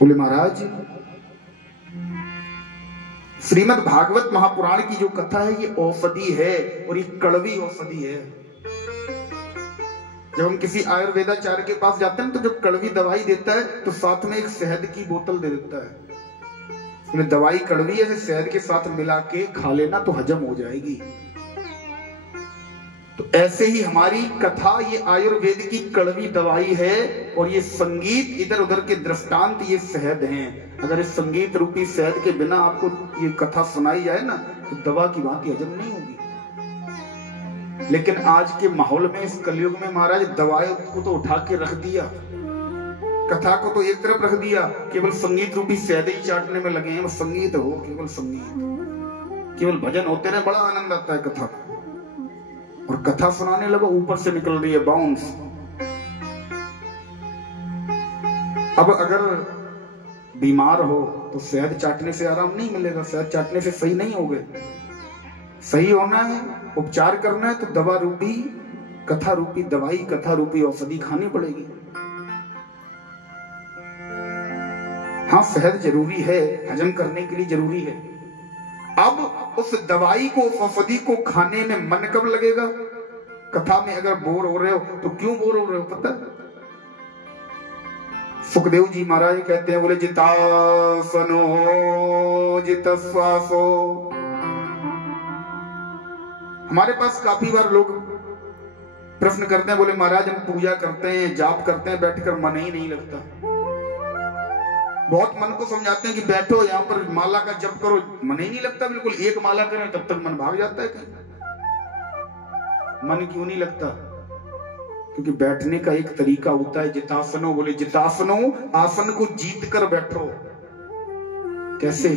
बोले महाराज, श्रीमद् भागवत महापुराण की जो कथा है ये औषधि है, और ये कड़वी औषधि है। जब हम किसी आयुर्वेदाचार्य के पास जाते हैं तो जब कड़वी दवाई देता है तो साथ में एक शहद की बोतल दे देता है। बोले दवाई कड़वी है, शहद के साथ मिला के खा लेना तो हजम हो जाएगी। तो ऐसे ही हमारी कथा ये आयुर्वेद की कड़वी दवाई है, और ये संगीत इधर उधर के दृष्टांत ये शहद हैं। अगर इस संगीत रूपी शहद के बिना आपको ये कथा सुनाई जाए ना तो दवा की भांति हजम नहीं होगी। लेकिन आज के माहौल में, इस कलयुग में महाराज, दवाई को तो उठा के रख दिया, कथा को तो एक तरफ रख दिया, केवल संगीत रूपी शहद ही चाटने में लगे हैं। संगीत हो, केवल संगीत, केवल भजन होते रहे, बड़ा आनंद आता है कथा में। और कथा सुनाने लगो, ऊपर से निकल रही है बाउंस। अब अगर बीमार हो तो शहद चाटने से आराम नहीं मिलेगा, शहद चाटने से सही नहीं होगे। सही होना है, उपचार करना है तो दवा रूपी, कथा रूपी दवाई, कथा रूपी औषधि खानी पड़ेगी। हाँ, शहद जरूरी है, हजम करने के लिए जरूरी है। अब उस दवाई को, उस औषधि को खाने में मन कब लगेगा? कथा में अगर बोर हो रहे हो तो क्यों बोर हो रहे हो पता है? सुखदेव जी महाराज कहते हैं, बोले जितासनो जितश्वासो। हमारे पास काफी बार लोग प्रश्न करते हैं, बोले महाराज हम पूजा करते हैं, जाप करते हैं, बैठकर मन ही नहीं लगता। बहुत मन को समझाते हैं कि बैठो यहाँ पर माला का जप करो, मन ही नहीं लगता बिल्कुल। एक माला करें तब तक मन भाग जाता है कहीं। मन क्यों नहीं लगता? क्योंकि बैठने का एक तरीका होता है, जितासनो। बोले जितासनो, आसन को जीत कर बैठो। कैसे?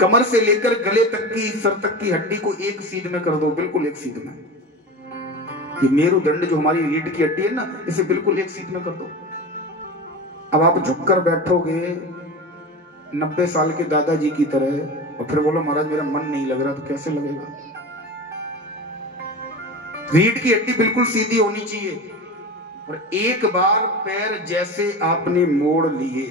कमर से लेकर गले तक की, सर तक की हड्डी को एक सीध में कर दो, बिल्कुल एक सीध में। ये मेरुदंड जो हमारी रीढ़ की हड्डी है ना, इसे बिल्कुल एक सीध में कर दो। अब आप झुककर बैठोगे 90 साल के दादाजी की तरह, और फिर बोलो महाराज मेरा मन नहीं लग रहा, तो कैसे लगेगा? रीढ़ की हड्डी बिल्कुल सीधी होनी चाहिए। और एक बार पैर जैसे आपने मोड़ लिए,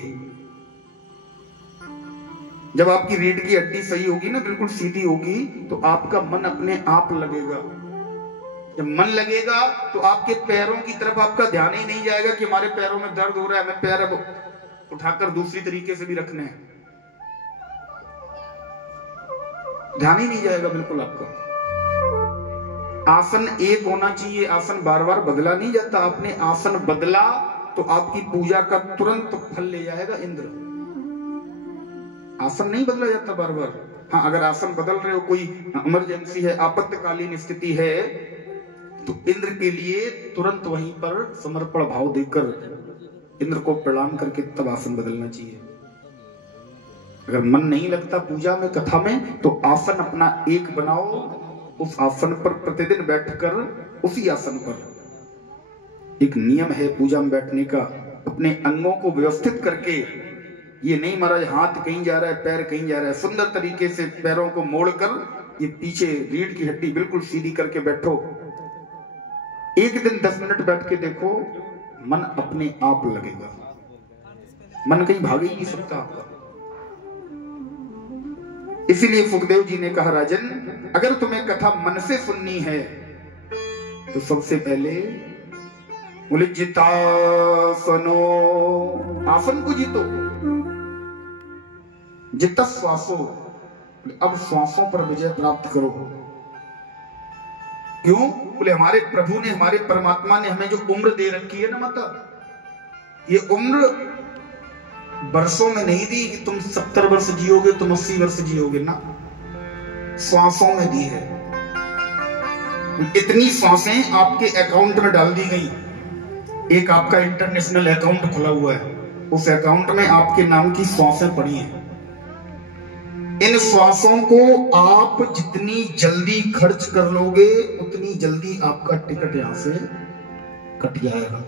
जब आपकी रीढ़ की हड्डी सही होगी ना, बिल्कुल सीधी होगी, तो आपका मन अपने आप लगेगा। जब मन लगेगा तो आपके पैरों की तरफ आपका ध्यान ही नहीं जाएगा कि हमारे पैरों में दर्द हो रहा है, हमें पैर अब उठाकर दूसरी तरीके से भी रखने हैं। ध्यान ही नहीं जाएगा बिल्कुल आपका। आसन एक होना चाहिए, आसन बार बार बदला नहीं जाता। आपने आसन बदला तो आपकी पूजा का तुरंत फल ले जाएगा इंद्र। आसन नहीं बदला जाता बार बार। हाँ, अगर आसन बदल रहे हो, कोई इमरजेंसी है, आपातकालीन स्थिति है, तो इंद्र के लिए तुरंत वहीं पर समर्पण भाव देकर इंद्र को प्रणाम करके तब आसन बदलना चाहिए। अगर मन नहीं लगता पूजा में, कथा में, तो आसन अपना एक बनाओ, उस आसन पर प्रतिदिन बैठकर, उसी आसन पर एक नियम है पूजा में बैठने का, अपने अंगों को व्यवस्थित करके। ये नहीं महाराज हाथ कहीं जा रहा है, पैर कहीं जा रहा है, सुंदर तरीके से पैरों को मोड़कर ये पीछे रीढ़ की हड्डी बिल्कुल सीधी करके बैठो। एक दिन 10 मिनट बैठ के देखो, मन अपने आप लगेगा। मन कहीं भाग ही नहीं सकता आपका। इसीलिए सुखदेव जी ने कहा, राजन अगर तुम्हें कथा मन से सुननी है तो सबसे पहले बोले जितासनो, आसन को जीतो। जिता श्वासो, अब श्वासों पर विजय प्राप्त करो। क्यों? बोले हमारे प्रभु ने, हमारे परमात्मा ने हमें जो उम्र दे रखी है ना माता, ये उम्र वर्षों में नहीं दी कि तुम 70 वर्ष जियोगे, तुम 80 वर्ष जियोगे ना, श्वासों में दी है। इतनी श्वासें आपके अकाउंट में डाल दी गई। एक आपका इंटरनेशनल अकाउंट खुला हुआ है, उस अकाउंट में आपके नाम की श्वासें पड़ी हैं। इन श्वासों को आप जितनी जल्दी खर्च कर लोगे, उतनी जल्दी आपका टिकट यहां से कट जाएगा।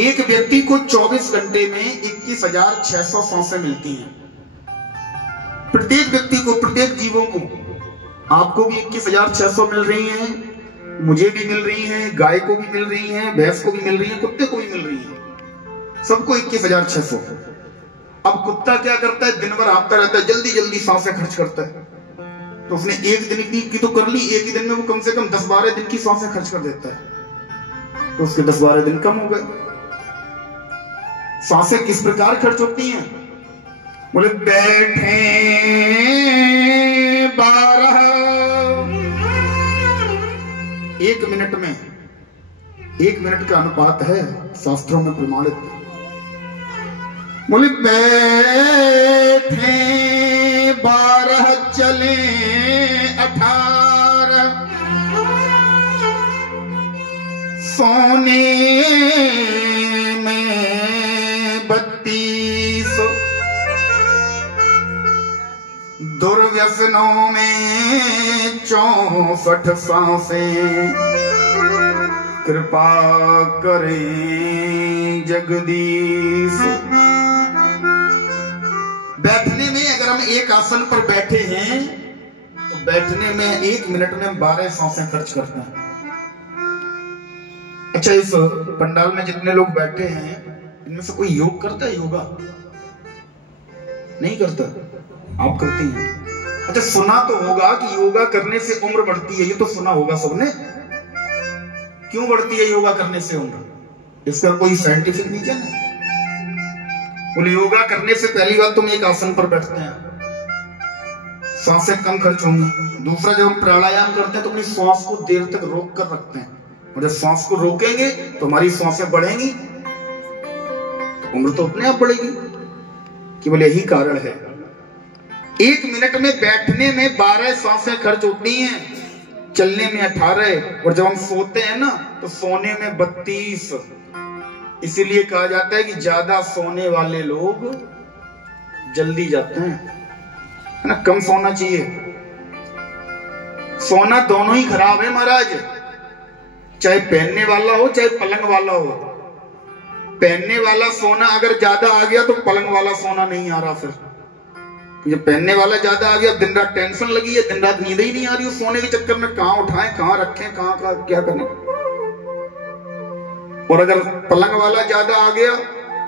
एक व्यक्ति को 24 घंटे में 21,600 श्वासें मिलती हैं। प्रत्येक व्यक्ति को, प्रत्येक जीवों को। आपको भी 21,600 मिल रही हैं, मुझे भी मिल रही हैं, गाय को भी मिल रही हैं, भैंस को भी मिल रही हैं, कुत्ते को भी मिल रही हैं। सबको 21,600। अब कुत्ता क्या करता है, दिन भर हाँफता रहता है, जल्दी जल्दी सांसें खर्च करता है। तो उसने एक दिन की तो कर ली, एक ही दिन में वो कम से कम 10-12 दिन की सांसें खर्च कर देता है, तो उसके 10-12 दिन कम हो गए। सांसें किस प्रकार खर्च होती हैं? बोले बैठे 12, 1 मिनट में, 1 मिनट का अनुपात है शास्त्रों में प्रमाणित। बोले बैठे 12, चले 18, सोने में 32, दुर्व्यसनों में 64 सांसें, कृपा करें जगदीश। बैठने में अगर हम एक आसन पर बैठे हैं तो बैठने में 1 मिनट में 12 सांसें खर्च करते हैं। अच्छा, इस पंडाल में जितने लोग बैठे हैं इनमें से कोई योग करता है? योगा नहीं करता, आप करती हैं। अच्छा, सुना तो होगा कि योगा करने से उम्र बढ़ती है, ये तो सुना होगा सबने। क्यों बढ़ती है योगा करने से उम्र? इसका कोई साइंटिफिक रीजन है? बोले योगा करने से पहली बात तुम एक आसन पर बैठते हैं, सांसें कम खर्च होंगी। दूसरा, जब हम प्राणायाम करते हैं तो अपनी श्वास को देर तक रोक कर रखते हैं, और जब श्वास को रोकेंगे तो हमारी श्वासें बढ़ेंगी तो उम्र तो अपने आप बढ़ेगी। केवल यही कारण है। 1 मिनट में बैठने में 12 सांसें खर्च होती हैं, चलने में 18, और जब हम सोते हैं ना तो सोने में 32। इसीलिए कहा जाता है कि ज्यादा सोने वाले लोग जल्दी जाते हैं, है ना। कम सोना चाहिए। सोना दोनों ही खराब है महाराज, चाहे पहनने वाला हो चाहे पलंग वाला हो। पहनने वाला सोना अगर ज्यादा आ गया तो पलंग वाला सोना नहीं आ रहा। फिर जब पहनने वाला ज्यादा आ गया, दिन रात टेंशन लगी है, दिन रात नींद ही नहीं आ रही उस सोने के चक्कर में, कहां उठाएं, कहां रखें, कहां क्या करें। और अगर पलंग वाला ज्यादा आ गया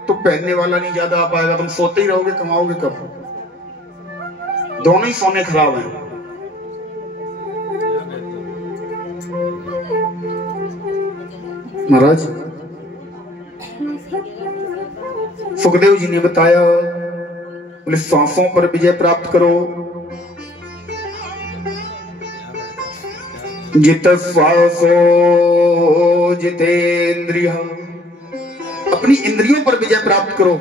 तो पहनने वाला नहीं ज्यादा आ पाएगा, तुम सोते ही रहोगे, कमाओगे कब? दोनों ही सोने खराब हैं। महाराज सुखदेव जी ने बताया, बोले सांसों पर विजय प्राप्त करो। जित श्वासो जितेंद्रिय, अपनी इंद्रियों पर विजय प्राप्त करो।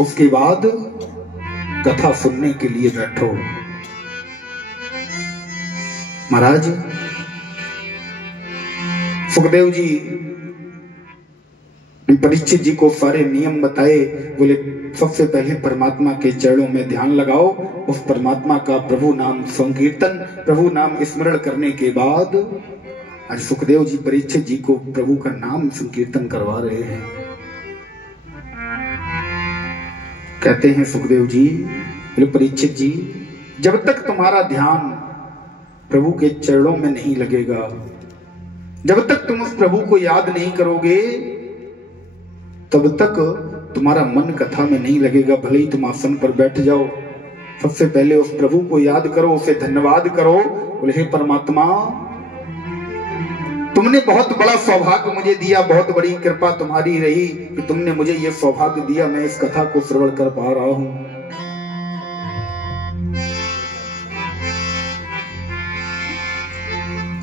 उसके बाद कथा सुनने के लिए बैठो। महाराज सुखदेव जी परीक्षित जी को सारे नियम बताए। बोले सबसे पहले परमात्मा के चरणों में ध्यान लगाओ, उस परमात्मा का प्रभु नाम संकीर्तन, प्रभु नाम स्मरण करने के बाद आज सुखदेव जी परीक्षित जी को प्रभु का नाम संकीर्तन करवा रहे हैं। कहते हैं सुखदेव जी, बोले परीक्षित जी, जब तक तुम्हारा ध्यान प्रभु के चरणों में नहीं लगेगा, जब तक तुम उस प्रभु को याद नहीं करोगे, तब तक तुम्हारा मन कथा में नहीं लगेगा। भले ही तुम आसन पर बैठ जाओ, सबसे पहले उस प्रभु को याद करो, उसे धन्यवाद करो। बोले हे परमात्मा, तुमने बहुत बड़ा सौभाग्य मुझे दिया, बहुत बड़ी कृपा तुम्हारी रही कि तुमने मुझे ये सौभाग्य दिया, मैं इस कथा को श्रवण कर पा रहा हूं।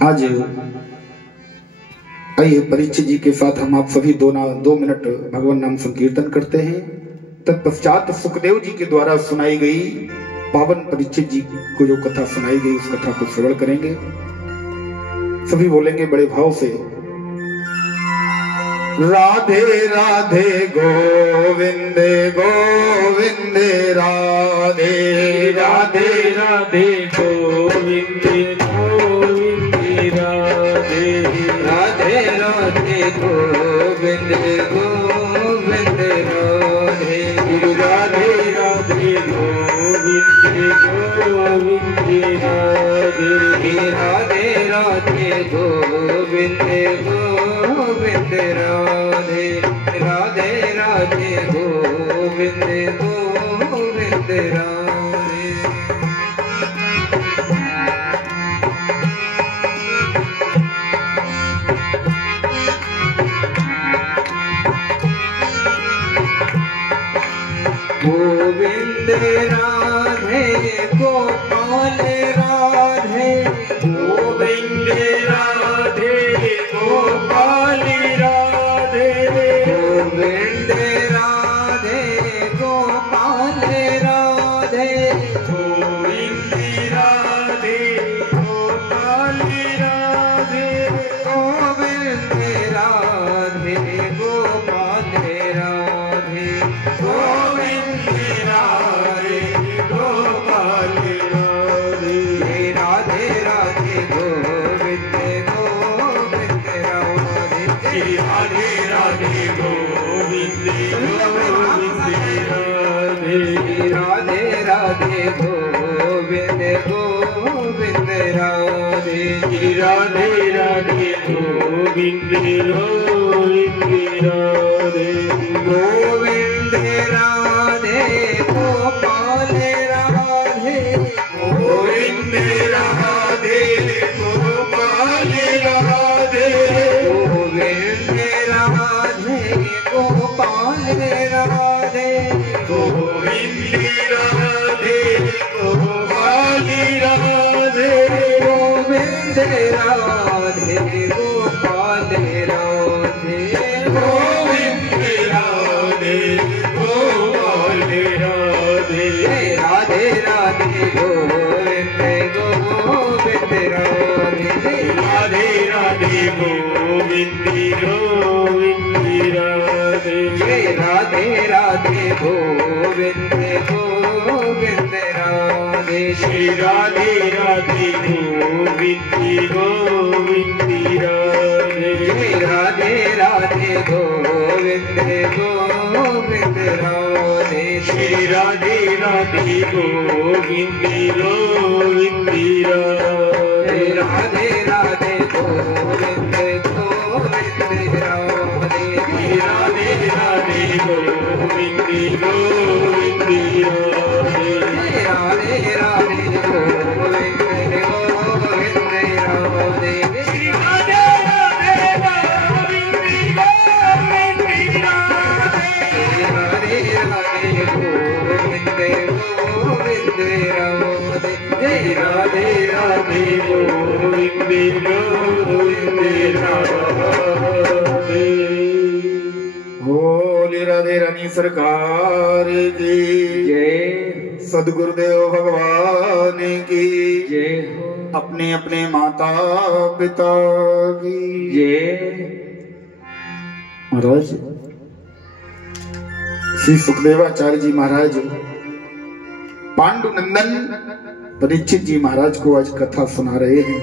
आज आइए परीक्षित जी के साथ हम आप सभी 2 मिनट भगवान नाम संकीर्तन करते हैं। तत्पश्चात सुखदेव जी के द्वारा सुनाई गई पावन परीक्षित जी को जो कथा सुनाई गई, उस कथा को श्रवण करेंगे। सभी बोलेंगे बड़े भाव से, राधे राधे गोविंद गोविंद राधे राधे राधे गोविंद गोविंद राधे राधे राधे गोविंद गोविंद राधे राधे राधे गोविंद गोविंद राधे राधे राधे गोविंद गोविंद राधे राधे राधे गोविंद गोविंद राधे। गोविंद राधे गोपाल राधे गोविंद राधे गोपाल राधे गोविंद राधे गोपाल राधे गोविंद राधे गोपाल राधे गोविंद राधे गोपाल राधे गोविंद राधे गोपाल राधे। राधे राधे गोविंद गोविंद राधे। राधे राधे गोविंद गोविंद राधे। राधे राधे गोविंद गोविंद राधे। राधे राधे गोविंद गोविंद राधे। गोविंद राधे गोपाल राधे गोविंद राधे गोपाल राधे गोविंद राधे गोपाल राधे गोविंद राधे गोपाल राधे गोविंद राधे गोपाल राधे गोविंद राधे गोपाल राधे। राधे राधे गोविंद गोविंद राधे। राधे राधे गोविंद गोविंद राधे। राधे राधे गोविंद गोविंद राधे। श्री राधे राधे गोविंद गोविंद राधे। राधे राधे गोविंद गोविंद राधे। श्री राधे राधे गोविंद गोविंद राधे। राधे राधे गोविंद गोविंद राधे। राधे राधे गोविंद गोविंद राधे। राधे राधे गोविंद गोविंद राधे। राधे राधे गोविंद गोविंद राधे। राधे राधे गोविंद गोविंद राधे। राधे राधे गोविंद गोविंद राधे। बोले राधे रानी सरकार की जय। सदगुरुदेव भगवान की जय। अपने अपने माता पिता की जय। महाराज श्री सुखदेवाचार्य जी महाराज पांडुनंदन परीक्षित जी महाराज को आज कथा सुना रहे हैं।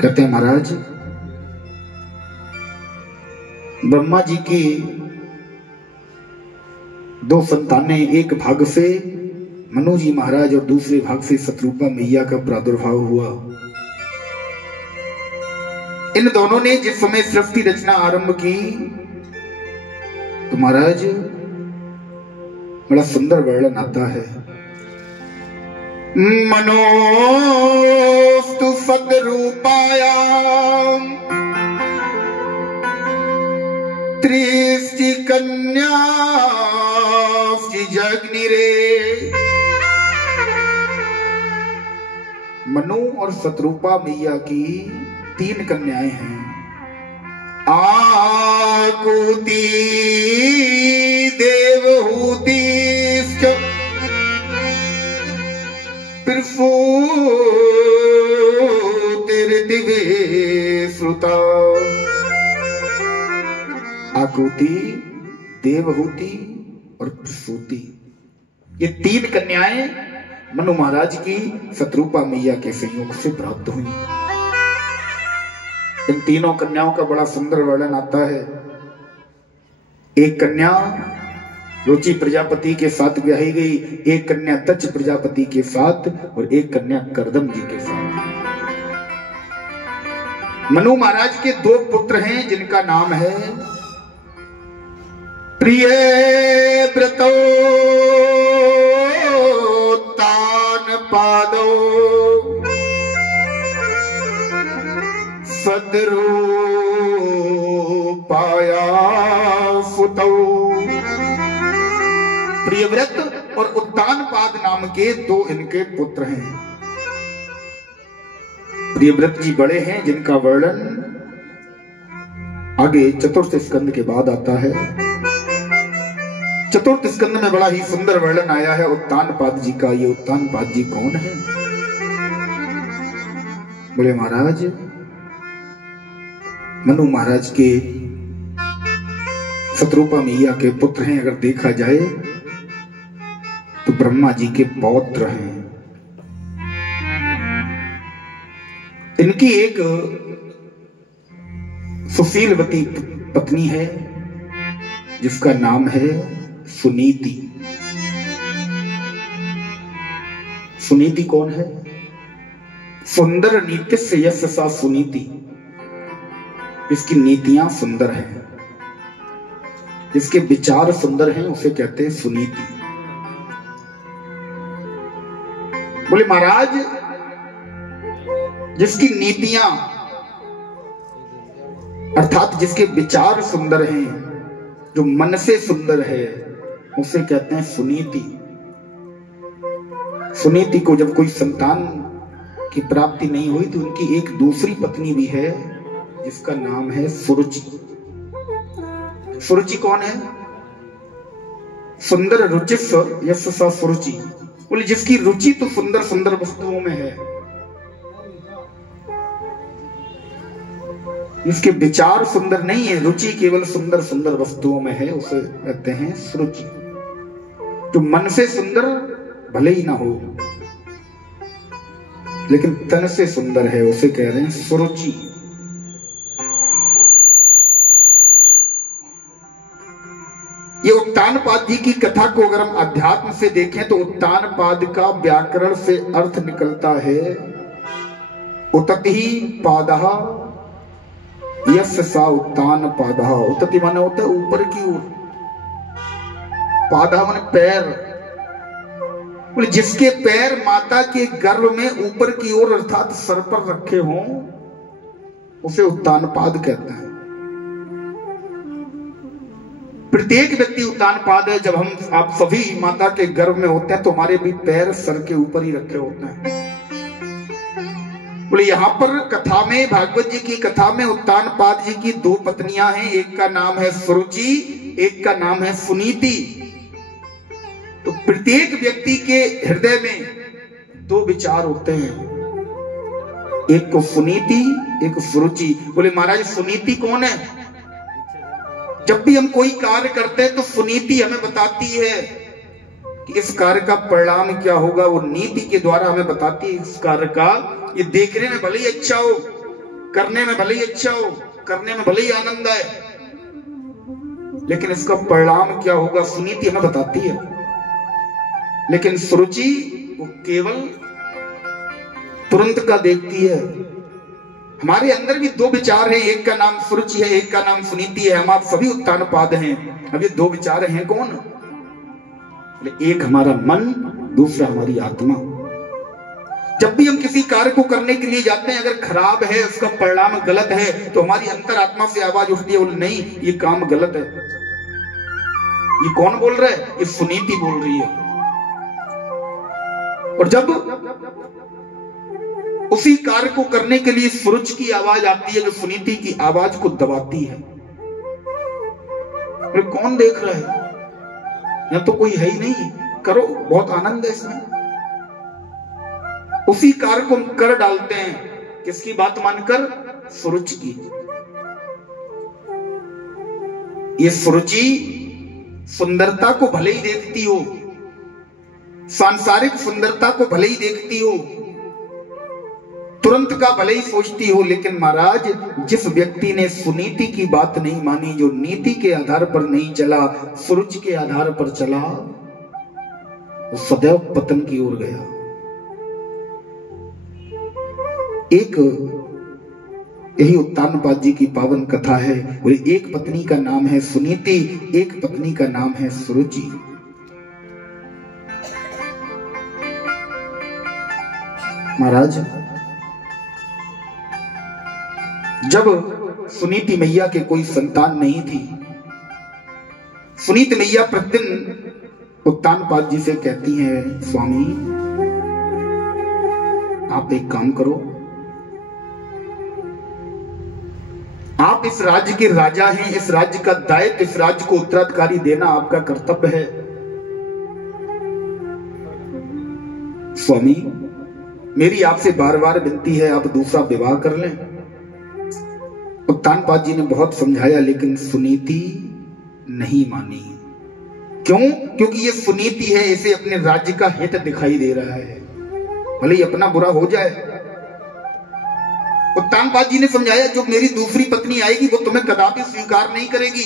कहते हैं महाराज ब्रह्मा जी की दो संतानें, एक भाग से मनु जी महाराज और दूसरे भाग से शत्रुपा मैया का प्रादुर्भाव हुआ। इन दोनों ने जिस समय सृष्टि रचना आरंभ की तो महाराज बड़ा सुंदर वर्णन आता है। मनोस्तु सद्रूपायाम त्रिस्ति कन्यास्ति जग्निरे। मनु और शत्रुपा मैया की 3 कन्याएं हैं। आकुति देवहूति प्रसूतिर्दिवे श्रुता। आकुति, देवहूति और प्रसूति, ये 3 कन्याएं मनु महाराज की शत्रुपा मैया के संयोग से प्राप्त हुई। इन तीनों कन्याओं का बड़ा सुंदर वर्णन आता है। एक कन्या रुचि प्रजापति के साथ ब्याही गई, एक कन्या तच प्रजापति के साथ और एक कन्या करदम जी के साथ। मनु महाराज के 2 पुत्र हैं जिनका नाम है प्रिय व्रतो तान पादो सदरूपाया सुतौ। प्रियव्रत और उत्तानपाद नाम के दो इनके पुत्र हैं। प्रियव्रत जी बड़े हैं, जिनका वर्णन आगे चतुर्थ स्कंद के बाद आता है। चतुर्थ स्कंद में बड़ा ही सुंदर वर्णन आया है उत्तानपाद जी का। ये उत्तानपाद जी कौन है? बोले महाराज, मनु महाराज के शत्रुपा मैया के पुत्र हैं। अगर देखा जाए तो ब्रह्मा जी के पौत्र हैं। इनकी एक सुशीलवती पत्नी है जिसका नाम है सुनीति। सुनीति कौन है? सुंदर नीतिस्य यस्य सा सुनीति। इसकी नीतियां सुंदर हैं, इसके विचार सुंदर हैं, उसे कहते हैं सुनीति। बोले महाराज, जिसकी नीतियां अर्थात जिसके विचार सुंदर हैं, जो मन से सुंदर है, उसे कहते हैं सुनीति। सुनीति को जब कोई संतान की प्राप्ति नहीं हुई तो उनकी एक दूसरी पत्नी भी है जिसका नाम है सुरुचि। सुरुचि कौन है? सुंदर रुचिस्व यस्य सा सुरुचि। बोले जिसकी रुचि तो सुंदर सुंदर वस्तुओं में है, इसके विचार सुंदर नहीं है, रुचि केवल सुंदर सुंदर वस्तुओं में है, उसे कहते हैं सुरुचि। जो मन से सुंदर भले ही ना हो लेकिन तन से सुंदर है, उसे कह रहे हैं सुरुचि। ये उत्तानपाद जी की कथा को अगर हम अध्यात्म से देखें तो उत्तानपाद का व्याकरण से अर्थ निकलता है उतति पादः यस्य सा उत्तानपादः। उतति माने होता है ऊपर की ओर, पादः माने पैर। बोले जिसके पैर माता के गर्भ में ऊपर की ओर अर्थात सर पर रखे हों उसे उत्तानपाद कहते हैं। प्रत्येक व्यक्ति उत्तानपाद है। जब हम आप सभी माता के गर्भ में होते हैं तो हमारे भी पैर सर के ऊपर ही रखे होते हैं। बोले यहां पर कथा में, भागवत जी की कथा में उत्तानपाद जी की दो पत्नियां हैं, एक का नाम है सुरुचि, एक का नाम है सुनीति। तो प्रत्येक व्यक्ति के हृदय में दो विचार होते हैं, एक को सुनीति, एक सुरुचि। बोले महाराज सुनीति कौन है? जब भी हम कोई कार्य करते हैं तो सुनीति हमें बताती है कि इस कार्य का परिणाम क्या होगा। वो नीति के द्वारा हमें बताती है इस कार्य का, ये देखने में भले ही अच्छा हो, करने में भले ही अच्छा हो, करने में भले ही आनंद आए, लेकिन इसका परिणाम क्या होगा सुनीति हमें बताती है। लेकिन सुरुचि वो केवल तुरंत का देखती है। हमारे अंदर भी दो विचार हैं, एक का नाम सुरुचि है, एक का नाम सुनीति है। हम आप सभी उत्तानपाद हैं। अब ये दो विचार हैं कौन? एक हमारा मन, दूसरा हमारी आत्मा। जब भी हम किसी कार्य को करने के लिए जाते हैं, अगर खराब है, उसका परिणाम गलत है, तो हमारी अंतरात्मा से आवाज उठती है, बोले नहीं ये काम गलत है। ये कौन बोल रहा है? ये सुनीति बोल रही है। और जब उसी कार्य को करने के लिए सुरुचि की आवाज आती है, जो सुनीति की आवाज को दबाती है। कौन देख रहा है? यहां तो कोई है ही नहीं, करो, बहुत आनंद है इसमें। उसी कार्य को हम कर डालते हैं, किसकी बात मानकर? सुरुचि की। ये सुरुचि सुंदरता को भले ही देखती हो, सांसारिक सुंदरता को भले ही देखती हो, तुरंत का भले ही सोचती हो, लेकिन महाराज जिस व्यक्ति ने सुनीति की बात नहीं मानी, जो नीति के आधार पर नहीं चला, सुरुचि के आधार पर चला, वो सदैव पतन की ओर गया। एक यही उत्तानपाद जी की पावन कथा है। बोले एक पत्नी का नाम है सुनीति, एक पत्नी का नाम है सुरुचि। महाराज जब सुनीति मैया के कोई संतान नहीं थी, सुनीति मैया प्रतिदिन उत्तानपाद जी से कहती हैं, स्वामी आप एक काम करो, आप इस राज्य के राजा हैं, इस राज्य का दायित्व, इस राज्य को उत्तराधिकारी देना आपका कर्तव्य है। स्वामी मेरी आपसे बार बार विनती है, आप दूसरा विवाह कर लें। उत्तानपाद जी ने बहुत समझाया, लेकिन सुनीति नहीं मानी। क्यों? क्योंकि ये सुनीति है, इसे अपने राज्य का हित दिखाई दे रहा है, भले ही अपना बुरा हो जाए। उत्तानपाद जी ने समझाया, जो मेरी दूसरी पत्नी आएगी वो तुम्हें कदापि स्वीकार नहीं करेगी।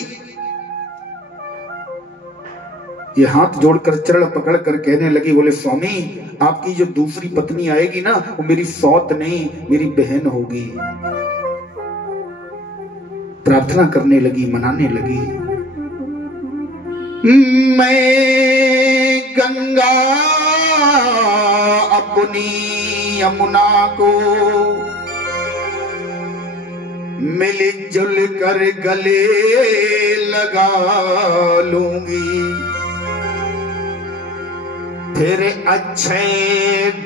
ये हाथ जोड़कर चरण पकड़ कर कहने लगी, बोले स्वामी आपकी जो दूसरी पत्नी आएगी ना, वो मेरी सौत नहीं, मेरी बहन होगी। प्रार्थना करने लगी, मनाने लगी। मैं गंगा अपनी यमुना को मिलजुल कर गले लगा लूंगी, फिर अच्छे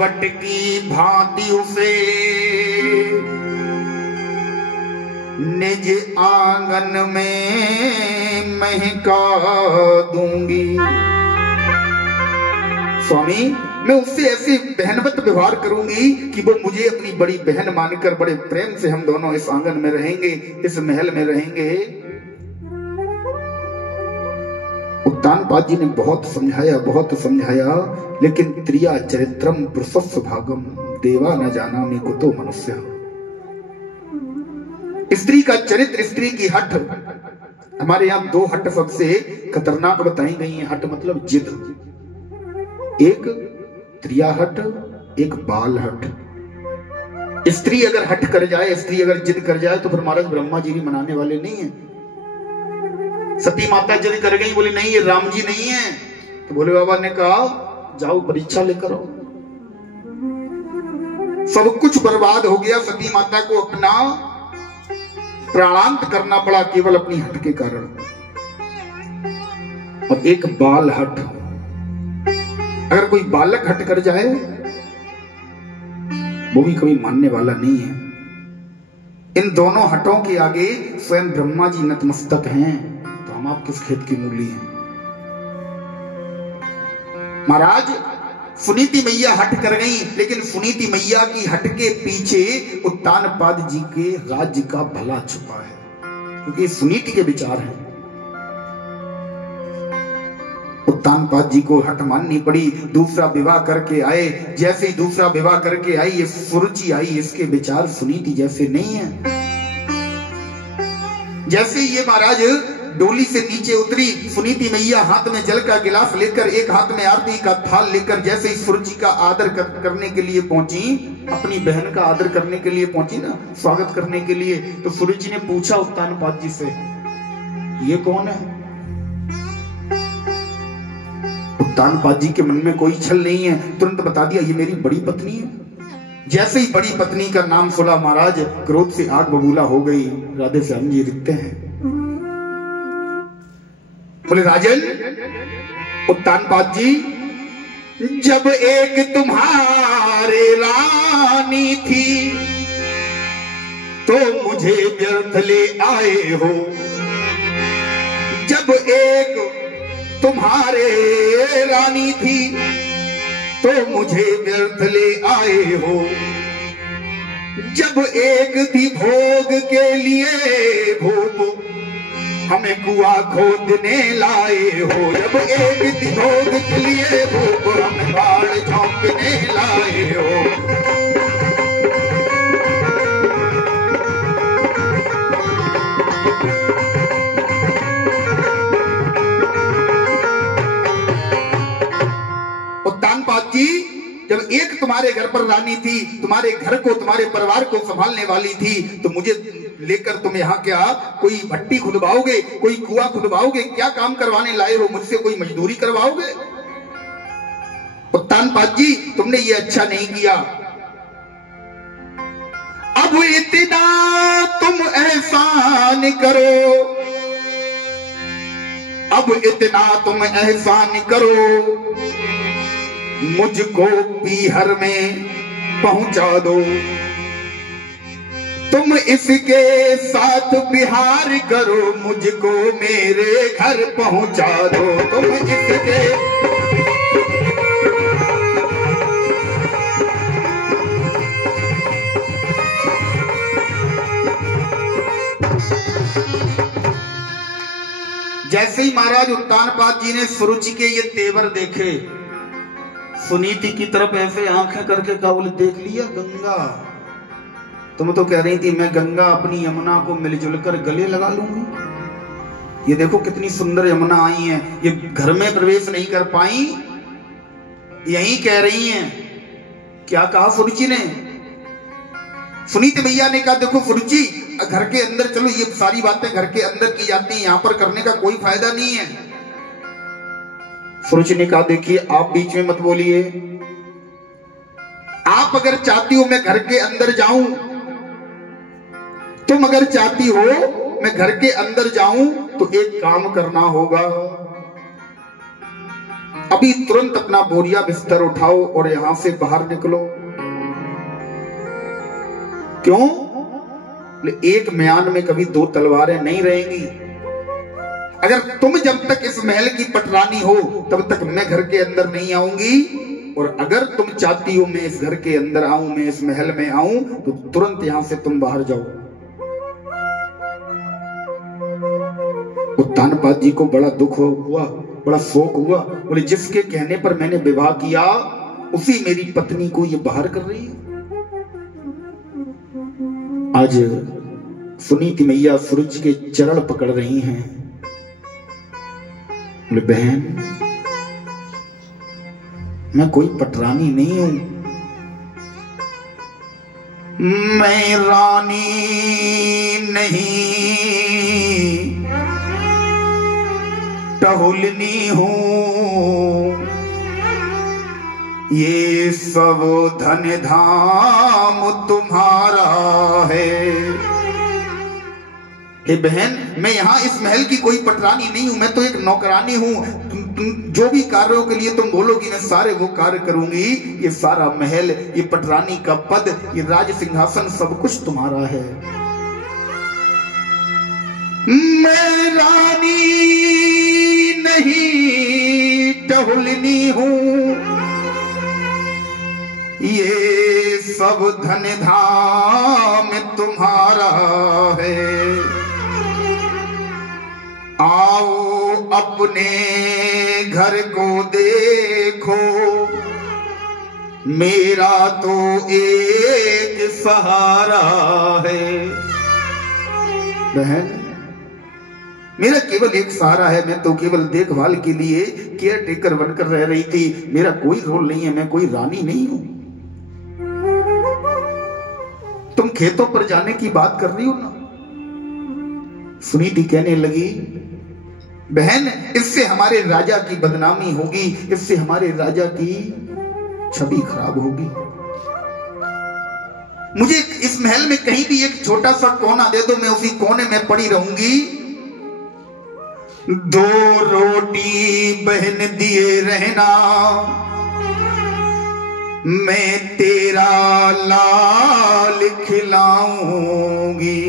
बट की भांति उसे निज आंगन में महका दूंगी। स्वामी मैं उससे ऐसे बहनवत व्यवहार करूंगी कि वो मुझे अपनी बड़ी बहन मानकर बड़े प्रेम से हम दोनों इस आंगन में रहेंगे, इस महल में रहेंगे। उत्तानपाद जी ने बहुत समझाया, लेकिन त्रिया चरित्रम पुरुषस्य भागम देवा न जाना में कुतो मनुष्य। स्त्री का चरित्र, स्त्री की हठ, हमारे यहाँ दो हठ सबसे खतरनाक बताई गई हैं। हठ मतलब जिद, एक त्रिया हठ, एक बाल हठ। स्त्री अगर हठ कर जाए, स्त्री अगर जिद कर जाए तो फिर महाराज ब्रह्मा जी भी मनाने वाले नहीं है। सती माता जिद कर गई, बोले नहीं ये राम जी नहीं है, तो भोले बाबा ने कहा जाओ परीक्षा लेकर आओ। सब कुछ बर्बाद हो गया, सती माता को अपना प्राणांत करना पड़ा केवल अपनी हट के कारण। और एक बाल हट, अगर कोई बालक हट कर जाए वो भी कभी मानने वाला नहीं है। इन दोनों हटों के आगे स्वयं ब्रह्मा जी नतमस्तक हैं, तो हम आप किस खेत की मूली हैं। महाराज सुनीति मैया हट कर गई, लेकिन सुनीति मैया की हट के पीछे उत्तानपाद जी के राज्य का भला छुपा है, क्योंकि सुनीति के विचार हैं। उत्तानपाद जी को हट माननी पड़ी, दूसरा विवाह करके आए। जैसे ही दूसरा विवाह करके आई, ये सुरुचि आई, इसके विचार सुनीति जैसे नहीं है। जैसे ही ये महाराज डोली से नीचे उतरी, सुनीति मैया हाथ में जल का गिलास लेकर, एक हाथ में आरती का थाल लेकर जैसे ही सुरुचि का आदर करने के लिए पहुंची, अपनी बहन का आदर करने के लिए पहुंची ना, स्वागत करने के लिए, तो सुरुचि ने पूछा उत्तानपाद जी से, ये कौन है? उत्तानपाद जी के मन में कोई छल नहीं है, तुरंत बता दिया ये मेरी बड़ी पत्नी है। जैसे ही बड़ी पत्नी का नाम सुना महाराज, क्रोध से आग बबूला हो गई। राधे श्याम जी लिखते हैं, बोले राजन उत्तानपाद जी, जब एक तुम्हारे रानी थी तो मुझे व्यर्थ ले आए हो, जब एक तुम्हारे रानी थी तो मुझे व्यर्थ ले आए हो, जब एक थी भोग के लिए भोग हमें कुआ खोदने लाए हो, जब एक थी भोग के लिए भोग हमें बाढ़ झोंकने लाए हो। उत्तानपाद जी जब एक तुम्हारे घर पर रानी थी, तुम्हारे घर को, तुम्हारे परिवार को संभालने वाली थी, तो मुझे लेकर तुम यहाँ क्या कोई भट्टी खुदवाओगे, कोई कुआं खुदवाओगे, क्या काम करवाने लाए हो? मुझसे कोई मजदूरी करवाओगे? उत्तानपाद जी, तुमने ये अच्छा नहीं किया। अब इतना तुम एहसान करो, अब इतना तुम एहसान करो, मुझको पीहर में पहुंचा दो। तुम इसके साथ बिहार करो, मुझको मेरे घर पहुंचा दो। तुम इसके जैसे ही महाराज उत्तानपाद जी ने सुरुचि के ये तेवर देखे, सुनीति की तरफ ऐसे आंखें करके कहा, बोले देख लिया गंगा, तुम तो कह रही थी मैं गंगा अपनी यमुना को मिलजुल कर गले लगा लूंगी। ये देखो कितनी सुंदर यमुना आई है, ये घर में प्रवेश नहीं कर पाई, यही कह रही हैं। क्या कहा सुरुचि ने? सुनीति भैया ने कहा देखो सुरुचि, घर के अंदर चलो, ये सारी बातें घर के अंदर की जाती हैं, यहां पर करने का कोई फायदा नहीं है। सुरुचि ने कहा देखिए आप बीच में मत बोलिए, आप अगर चाहती हो मैं घर के अंदर जाऊं, तुम अगर चाहती हो मैं घर के अंदर जाऊं, तो एक काम करना होगा, अभी तुरंत अपना बोरिया बिस्तर उठाओ और यहां से बाहर निकलो। क्यों? एक म्यान में कभी दो तलवारें नहीं रहेंगी। अगर तुम जब तक इस महल की पटरानी हो तब तक मैं घर के अंदर नहीं आऊंगी, और अगर तुम चाहती हो मैं इस घर के अंदर आऊं, मैं इस महल में आऊं, तो तुरंत यहां से तुम बाहर जाओ। उत्तानपाद जी को बड़ा दुख हुआ, बड़ा शोक हुआ। बोले जिसके कहने पर मैंने विवाह किया उसी मेरी पत्नी को ये बाहर कर रही है। आज सुनीति मैया सूरज के चरण पकड़ रही हैं। बोले बहन मैं कोई पटरानी नहीं हूं, मैं रानी नहीं टहुलनी हूं, ये सब धन धाम तुम्हारा है। हे बहन मैं यहाँ इस महल की कोई पटरानी नहीं हूं, मैं तो एक नौकरानी हूं। तुम जो भी कार्यों के लिए तुम बोलोगी मैं सारे वो कार्य करूंगी। ये सारा महल, ये पटरानी का पद, ये राज सिंहासन सब कुछ तुम्हारा है। मैं रानी नहीं टहुलनी हूं, ये सब धन धाम तुम्हारा है। आओ अपने घर को देखो, मेरा तो एक सहारा है। बहन मेरा केवल एक सहारा है, मैं तो केवल देखभाल के लिए केयर टेकर बनकर रह रही थी, मेरा कोई रोल नहीं है, मैं कोई रानी नहीं हूं। तुम खेतों पर जाने की बात कर रही हो ना। सुनीति कहने लगी बहन इससे हमारे राजा की बदनामी होगी, इससे हमारे राजा की छवि खराब होगी। मुझे इस महल में कहीं भी एक छोटा सा कोना दे दो, मैं उसी कोने में पड़ी रहूंगी। 2 रोटी बहन दिए रहना, मैं तेरा लाल खिलाऊंगी।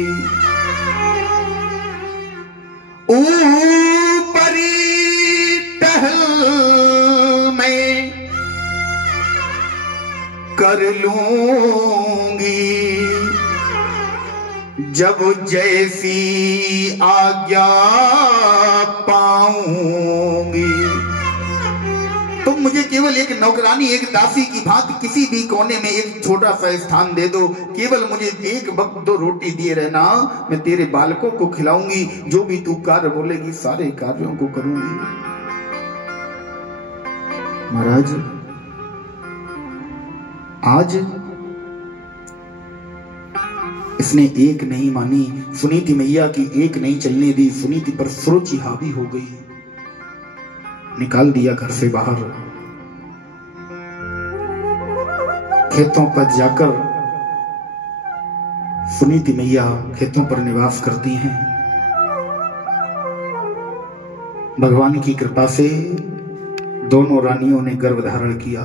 ऊपरी टहल में कर लूंगी, जब जैसी आज्ञा पाऊंगी। तुम मुझे केवल एक नौकरानी, एक दासी की भांति किसी भी कोने में एक छोटा सा स्थान दे दो, केवल मुझे एक वक्त 2 रोटी दिए रहना, मैं तेरे बालकों को खिलाऊंगी, जो भी तू कार्य बोलेगी सारे कार्यों को करूंगी। महाराज आज इसने एक नहीं मानी, सुनीति मैया की एक नहीं चलने दी। सुनीति पर सुरुचि हावी हो गई, निकाल दिया घर से बाहर। खेतों पर जाकर सुनीति मैया खेतों पर निवास करती हैं। भगवान की कृपा से दोनों रानियों ने गर्भ धारण किया।